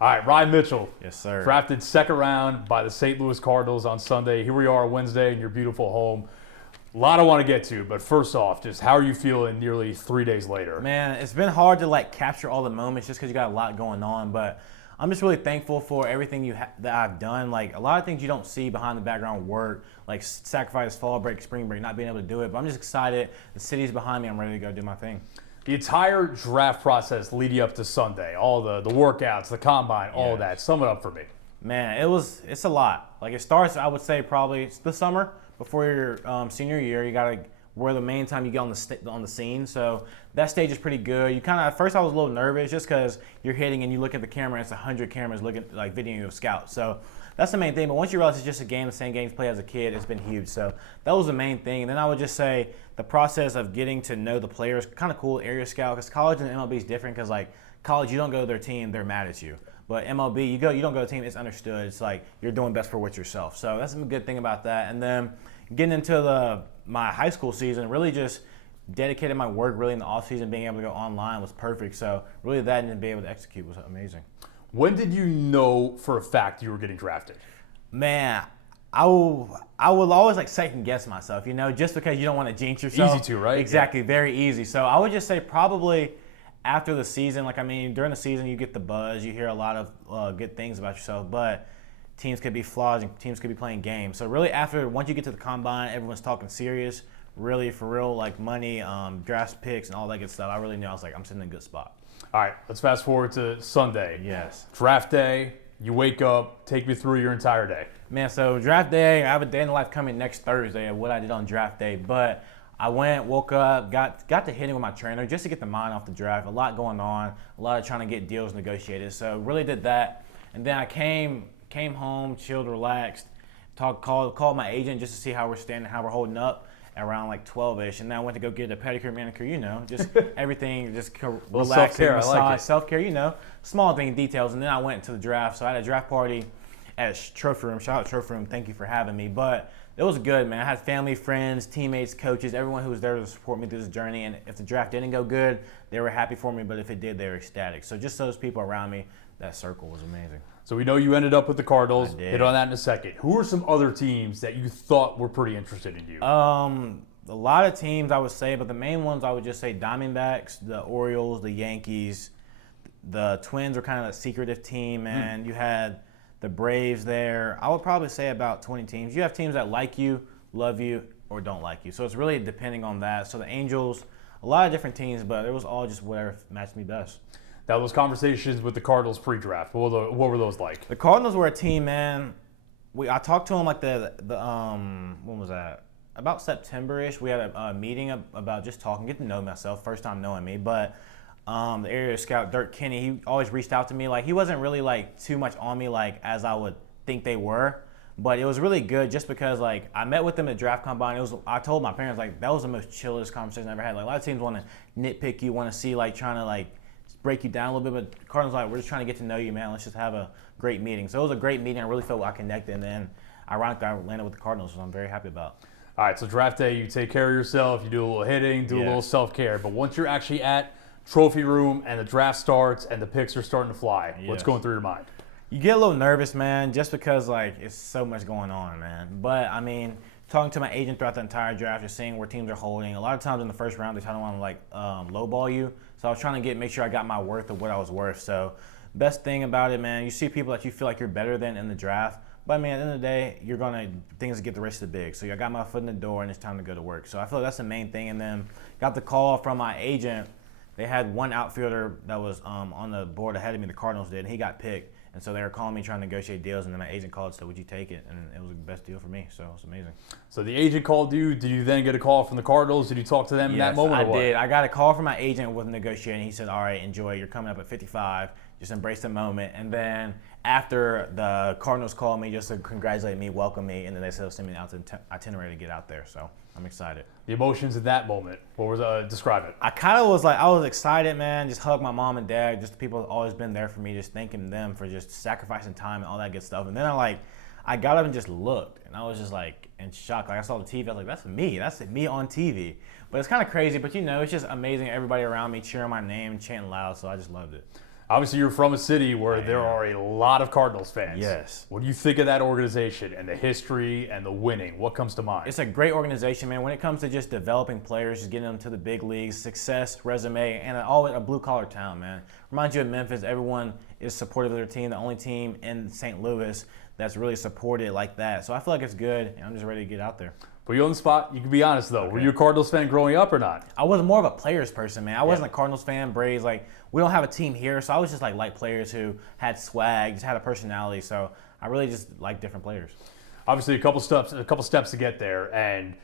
All right, Ryan Mitchell. Yes, sir. Drafted second round by the St. Louis Cardinals on Sunday. Here we are Wednesday in your beautiful home. A lot I want to get to, but first off, just how are you feeling nearly 3 days later? Man, it's been hard to capture all the moments just because you got a lot going on, but I'm just really thankful for everything that I've done. Like a lot of things you don't see behind the background work, like sacrifice, fall break, spring break, not being able to do it. But I'm just excited. The city's behind me. I'm ready to go do my thing. The entire draft process leading up to Sunday, all the workouts, the combine, all of that. Sum it up for me. Man, it's a lot. Like it starts, I would say probably the summer before your senior year. You gotta where the main time you get on the scene. So that stage is pretty good. You kind of at first I was a little nervous just because you're hitting and you look at the camera and it's 100 cameras looking like videoing you of scouts. So that's the main thing. But once you realize it's just a game, the same games played as a kid, it's been huge. So that was the main thing. And then I would just say the process of getting to know the players, kind of cool, area scout, because college and MLB is different because like college, you don't go to their team, they're mad at you. But MLB, you don't go to the team, it's understood. It's like you're doing best for what yourself. So that's a good thing about that. And then getting into my high school season, really just dedicated my work really in the off season, being able to go online was perfect. So really that and then being able to execute was amazing. When did you know for a fact you were getting drafted? Man, I would always second guess myself, just because you don't want to jinx yourself. Easy to, right? Exactly, very easy. So I would just say probably after the season, during the season you get the buzz, you hear a lot of good things about yourself, but teams could be flawed and teams could be playing games. So really once you get to the combine, everyone's talking serious, really for real, like money, draft picks and all that good stuff. I really knew I was I'm sitting in a good spot. All right, let's fast forward to Sunday. Yes. Draft day, you wake up, take me through your entire day. Man, so draft day, I have a day in the life coming next Thursday of what I did on draft day, but I woke up, got to hitting with my trainer just to get the mind off the draft. A lot going on, a lot of trying to get deals negotiated. So really did that, and then I came home, chilled, relaxed, called my agent just to see how we're standing, how we're holding up around 12-ish, and then I went to go get a pedicure, manicure, just everything, just relaxing, massage, self-care, small thing, details, and then I went to the draft. So I had a draft party at Trophy Room. Shout out Trophy Room, thank you for having me. But it was good, man. I had family, friends, teammates, coaches, everyone who was there to support me through this journey. And if the draft didn't go good, they were happy for me. But if it did, they were ecstatic. So just those people around me, that circle was amazing. So we know you ended up with the Cardinals. I did. Hit on that in a second. Who are some other teams that you thought were pretty interested in you? A lot of teams I would say, but the main ones I would just say Diamondbacks, the Orioles, the Yankees. The Twins were kind of a secretive team, and you had the Braves there. I would probably say about 20 teams. You have teams that like you, love you, or don't like you. So it's really depending on that. So the Angels, a lot of different teams, but it was all just whatever matched me best. Now, those conversations with the Cardinals pre-draft, what were those like? The Cardinals were a team, man. I talked to them when was that? About September-ish. We had a meeting about just talking, getting to know myself, first time knowing me. But the area scout, Dirk Kinney, he always reached out to me. He wasn't really too much on me as I would think they were. But it was really good just because I met with them at draft combine. I told my parents that was the most chillest conversation I ever had. A lot of teams want to nitpick you, want to see trying to break you down a little bit. But Cardinals we're just trying to get to know you, man. Let's just have a great meeting. So it was a great meeting. I really felt I connected. And then ironically, I landed with the Cardinals, which I'm very happy about. All right, so draft day, you take care of yourself, you do a little hitting, do a little self-care. But once you're actually at Trophy Room and the draft starts and the picks are starting to fly, what's going through your mind? You get a little nervous, man, just because it's so much going on, man. But talking to my agent throughout the entire draft, just seeing where teams are holding. A lot of times in the first round, they try to want to lowball you. So I was trying to make sure I got my worth of what I was worth. So best thing about it, man, you see people that you feel like you're better than in the draft. But at the end of the day, things get the race to the big. So I got my foot in the door and it's time to go to work. So I feel that's the main thing. And then got the call from my agent. They had one outfielder that was on the board ahead of me, the Cardinals did, and he got picked. And so they were calling me trying to negotiate deals, and then my agent called, so would you take it? And it was the best deal for me, so it was amazing. So the agent called you. Did you then get a call from the Cardinals? Did you talk to them in that moment? I did. I got a call from my agent with negotiating. He said, all right, enjoy. You're coming up at 55. Just embrace the moment. And then after the Cardinals called me just to congratulate me, welcome me, and then they said they'll send me out to itinerary to get out there. So I'm excited. The emotions in that moment, what was describe it? I kind of was I was excited, man. Just hug my mom and dad. Just the people have always been there for me. Just thanking them for just sacrificing time and all that good stuff. And then I got up and just looked, and I was just in shock. I saw the TV. I was like, that's me. That's me on TV. But it's kind of crazy. But it's just amazing. Everybody around me cheering my name, chanting loud. So I just loved it. Obviously, you're from a city where there are a lot of Cardinals fans. Yes. What do you think of that organization and the history and the winning? What comes to mind? It's a great organization, man. When it comes to just developing players, just getting them to the big leagues, success, resume, and always a blue-collar town, man. Reminds you of Memphis. Everyone is supportive of their team. The only team in St. Louis that's really supported like that. So I feel like it's good, and I'm just ready to get out there. Put you on the spot. You can be honest, though. Okay. Were you a Cardinals fan growing up or not? I was more of a players person, man. I wasn't a Cardinals fan, Braves. Like, we don't have a team here, so I was just like players who had swag, just had a personality. So I really just like different players. Obviously, a couple steps to get there, and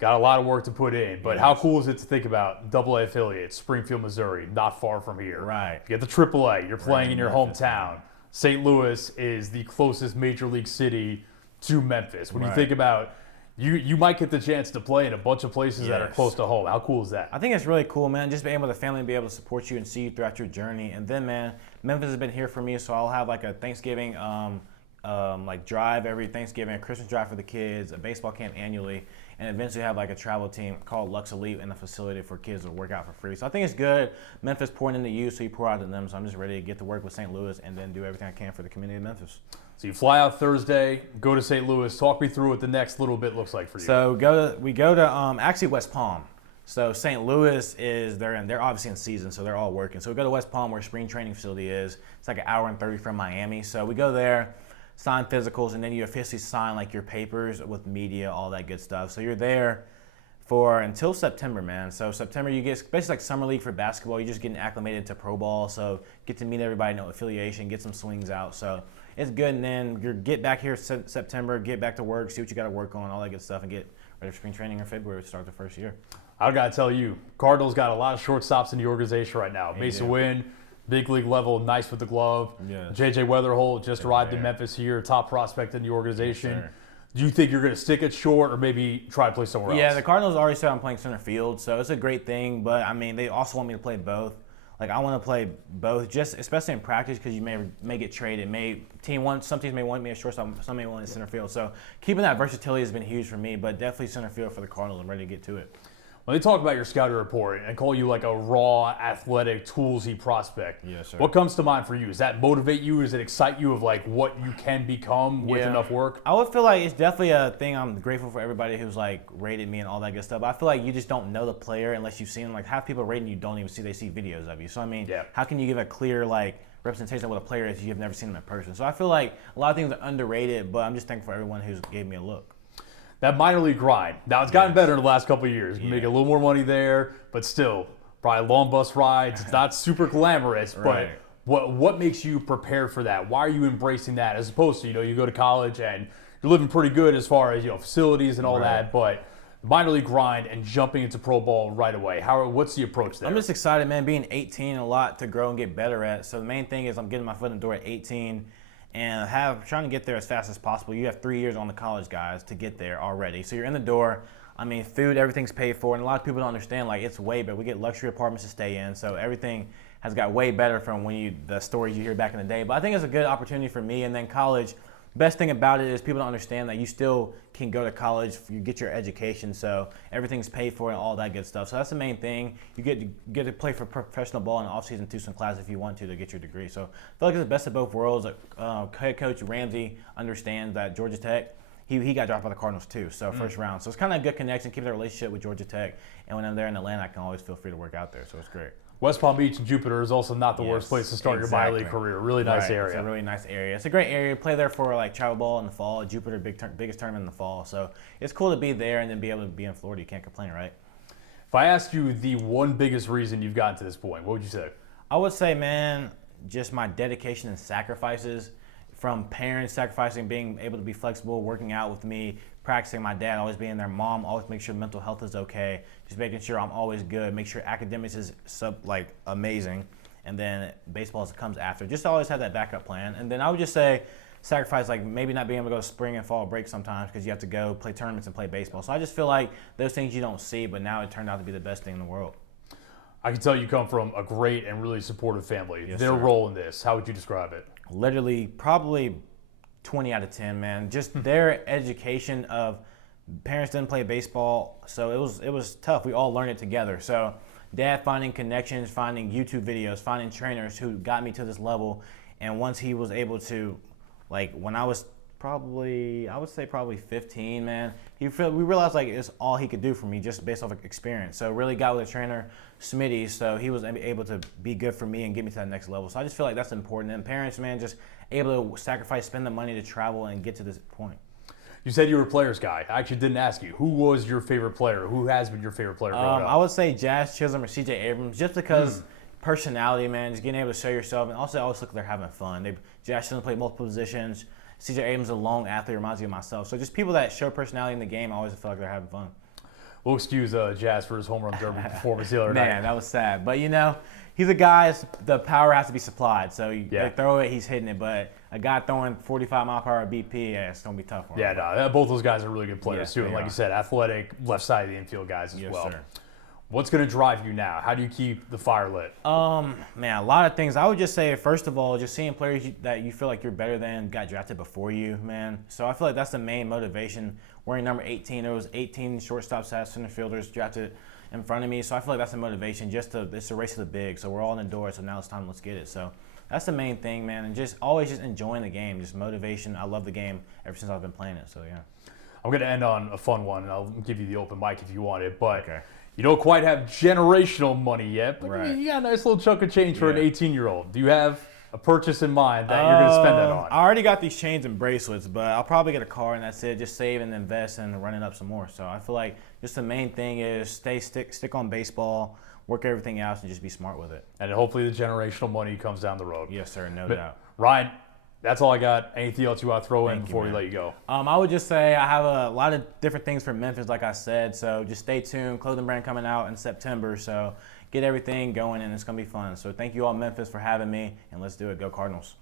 got a lot of work to put in. But how cool is it to think about AA affiliate, Springfield, Missouri, not far from here? Right. You get the AAA. You're playing in your hometown. St. Louis is the closest major league city to Memphis. When you think about you might get the chance to play in a bunch of places that are close to home. How cool is that? I think it's really cool, man. Just being able to family be able to support you and see you throughout your journey. And then, man, Memphis has been here for me, so I'll have like a Thanksgiving like drive every Thanksgiving, a Christmas drive for the kids, a baseball camp annually, and eventually have like a travel team called Lux Elite in a facility for kids to work out for free. So I think it's good. Memphis pouring into you, so you pour out to them. So I'm just ready to get to work with St. Louis and then do everything I can for the community of Memphis. So you fly out Thursday, go to St. Louis. Talk me through what the next little bit looks like for you. So we go to actually West Palm. So St. Louis they're obviously in season, so they're all working. So we go to West Palm where spring training facility is. It's like an hour and 30 from Miami. So we go there, sign physicals, and then you officially sign like your papers with media, all that good stuff. So you're there for until September, man. So September you get basically like summer league for basketball. You're just getting acclimated to pro ball, so get to meet everybody, no affiliation, get some swings out. So it's good, and then you get back here September, get back to work, see what you got to work on, all that good stuff, and get ready for spring training in February to start the first year. I got to tell you, Cardinals got a lot of shortstops in the organization right now. Mason Wynn, big league level, nice with the glove. Yes. JJ Weatherholt just arrived in Memphis here, top prospect in the organization. Yes, do you think you're going to stick it short or maybe try to play somewhere else? Yeah, the Cardinals already said I'm playing center field, so it's a great thing. But, I mean, they also want me to play both. Like, I want to play both, just especially in practice because you may get traded. Some teams may want me at shortstop, some may want me at center field. So keeping that versatility has been huge for me, but definitely center field for the Cardinals. I'm ready to get to it. When they talk about your scouting report and call you like a raw, athletic, toolsy prospect, yes, sir. What comes to mind for you? Does that motivate you? Does it excite you of like what you can become with enough work? I would feel like it's definitely a thing. I'm grateful for everybody who's like rated me and all that good stuff. I feel like you just don't know the player unless you've seen them. Like half people rating you don't even see. They see videos of you. So I mean, how can you give a clear like representation of what a player is if you've never seen them in person? So I feel like a lot of things are underrated, but I'm just thankful for everyone who's gave me a look. That minor league grind. Now, it's gotten better in the last couple of years. You make a little more money there, but still, probably long bus rides. It's not super glamorous, but what makes you prepare for that? Why are you embracing that as opposed to, you go to college and you're living pretty good as far as, facilities and all that, but minor league grind and jumping into pro ball right away. What's the approach there? I'm just excited, man. Being 18, a lot to grow and get better at. So the main thing is I'm getting my foot in the door at 18. And trying to get there as fast as possible. You have 3 years on the college, guys, to get there already. So you're in the door. I mean, food, everything's paid for. And a lot of people don't understand, like, it's way better. We get luxury apartments to stay in. So everything has got way better from the stories you hear back in the day. But I think it's a good opportunity for me. And then college, best thing about it is people don't understand that you still can go to college, you get your education, so everything's paid for and all that good stuff. So that's the main thing. You get to play for professional ball in the offseason, do some classes if you want to get your degree. So I feel like it's the best of both worlds. Head coach Ramsey understands that Georgia Tech, he got drafted by the Cardinals too, so first round. So it's kind of a good connection, keep that relationship with Georgia Tech. And when I'm there in Atlanta, I can always feel free to work out there, so it's great. West Palm Beach and Jupiter is also not the worst place to start your minor league career. Really nice area. It's a really nice area. It's a great area. Play there for like travel ball in the fall. Jupiter, biggest tournament in the fall. So it's cool to be there and then be able to be in Florida. You can't complain, right? If I asked you the one biggest reason you've gotten to this point, what would you say? I would say, man, just my dedication and sacrifices. From parents sacrificing, being able to be flexible, working out with me, practicing, my dad always being there, mom always make sure mental health is okay, just making sure I'm always good, make sure academics is amazing, and then baseball comes after. Just always have that backup plan. And then I would just say sacrifice, like maybe not being able to go to spring and fall break sometimes because you have to go play tournaments and play baseball. So I just feel like those things you don't see, but now it turned out to be the best thing in the world. I can tell you come from a great and really supportive family. Yes, Their sir. Role in this, how would you describe it? Literally, probably 20 out of 10, man. Just their education of parents didn't play baseball, so it was tough. We all learned it together. So Dad finding connections, finding YouTube videos, finding trainers who got me to this level. And once he was able to, like when I was I would say probably 15, man, we realized like it's all he could do for me just based off of experience. So really got with a trainer, Smitty, so he was able to be good for me and get me to that next level. So I just feel like that's important. And parents, man, just able to sacrifice, spend the money to travel and get to this point. You said you were a players guy. I actually didn't ask you. Who was your favorite player? Who has been your favorite player growing up? I would say Jazz Chisholm or CJ Abrams, just because personality, man, just getting able to show yourself. And also, I always look like they're having fun. Jazz Chisholm played multiple positions. CJ Abrams is a long athlete, reminds me of myself. So just people that show personality in the game, I always feel like they're having fun. We'll excuse Jazz for his home run derby performance the other night. Man, that was sad. But, you know, he's a guy, the power has to be supplied. So they throw it, he's hitting it. But a guy throwing 45-mile-per-hour BP, it's going to be tough for him. Yeah, no, both those guys are really good players, too. And like are. you said, athletic, left side of the infield guys as well. Sir. What's going to drive you now? How do you keep the fire lit? Man, a lot of things. I would just say, first of all, just seeing players that you feel like you're better than got drafted before you, man. So I feel like that's the main motivation. Wearing number 18, there was 18 shortstops, center fielders drafted in front of me. So I feel like that's the motivation. It's a race to the big. So we're all in the door. So now it's time. Let's get it. So that's the main thing, man. And just always just enjoying the game, just motivation. I love the game ever since I've been playing it. So yeah. I'm going to end on a fun one, and I'll give you the open mic if you want it. But you don't quite have generational money yet, but you got a nice little chunk of change for an 18-year-old. Do you have a purchase in mind that you're going to spend that on? I already got these chains and bracelets, but I'll probably get a car and that's it. Just save and invest and run it up some more. So I feel like just the main thing is stick on baseball, work everything out, and just be smart with it. And hopefully the generational money comes down the road. Yes, sir, no doubt. Ryan, that's all I got. Anything else you want to throw in before we let you go? I would just say I have a lot of different things for Memphis, like I said. So just stay tuned. Clothing brand coming out in September. So get everything going, and it's going to be fun. So thank you all, Memphis, for having me, and let's do it. Go Cardinals.